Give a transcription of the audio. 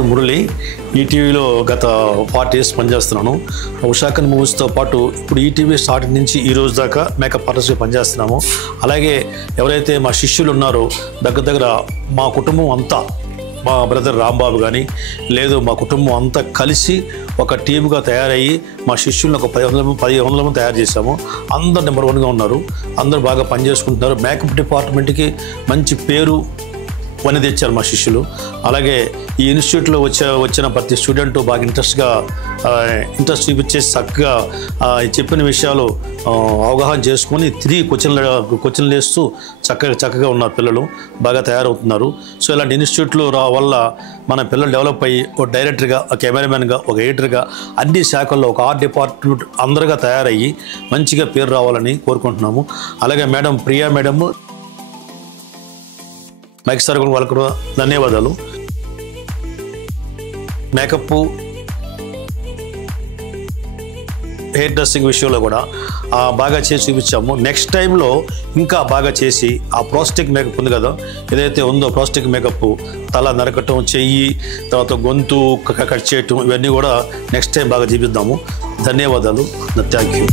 పేరు మురళి. ఈటీవీలో గత 40 years పనిచేస్తున్నాను. ఉషాకన్ మూవీస్తో పాటు ఇప్పుడు ఈటీవీ స్టార్టింగ్ నుంచి ఈ రోజు దాకా మేకప్ ఆర్టిస్ట్గా పనిచేస్తున్నాము. అలాగే ఎవరైతే మా శిష్యులు ఉన్నారో దగ్గర మా కుటుంబం అంతా, మా బ్రదర్ రాంబాబు కానీ లేదు మా కుటుంబం అంతా కలిసి ఒక టీమ్గా తయారయ్యి మా శిష్యులను ఒక 1000 మంది తయారు చేశాము. అందరు నెంబర్ 1గా ఉన్నారు. అందరూ బాగా పనిచేసుకుంటున్నారు. మేకప్ డిపార్ట్మెంట్కి మంచి పేరు పని తెచ్చారు మా శిష్యులు. అలాగే ఈ ఇన్స్టిట్యూట్లో వచ్చిన ప్రతి స్టూడెంట్ బాగా ఇంట్రెస్ట్ చూపించేసి చక్కగా చెప్పిన విషయాలు అవగాహన చేసుకొని తిరిగి క్వశ్చన్లు వేస్తూ చక్కగా ఉన్నారు. పిల్లలు బాగా తయారవుతున్నారు. సో ఇలాంటి ఇన్స్టిట్యూట్లు వల్ల మన పిల్లలు డెవలప్ అయ్యి ఒక డైరెక్టర్గా, ఒక కెమెరామెన్గా, ఒక ఎడిటర్గా అన్ని శాఖల్లో ఒక ఆర్ట్ డిపార్ట్మెంట్ అందరుగా తయారయ్యి మంచిగా పేరు రావాలని కోరుకుంటున్నాము. అలాగే madam Priya madam, Mike sir కూడా వాళ్ళకు ధన్యవాదాలు. మేకప్, హెయిర్ డ్రెస్సింగ్ విషయంలో కూడా బాగా చేసి చూపించాము. నెక్స్ట్ టైంలో ఇంకా బాగా చేసి ఆ ప్లాస్టిక్ మేకప్ ఉంది కదా, ఏదైతే ఉందో ప్లాస్టిక్ మేకప్, తల నరకటం, చెయ్యి, తర్వాత గొంతు కట్ చేయటం, ఇవన్నీ కూడా నెక్స్ట్ టైం బాగా చూపిద్దాము. ధన్యవాదాలు. Thank you.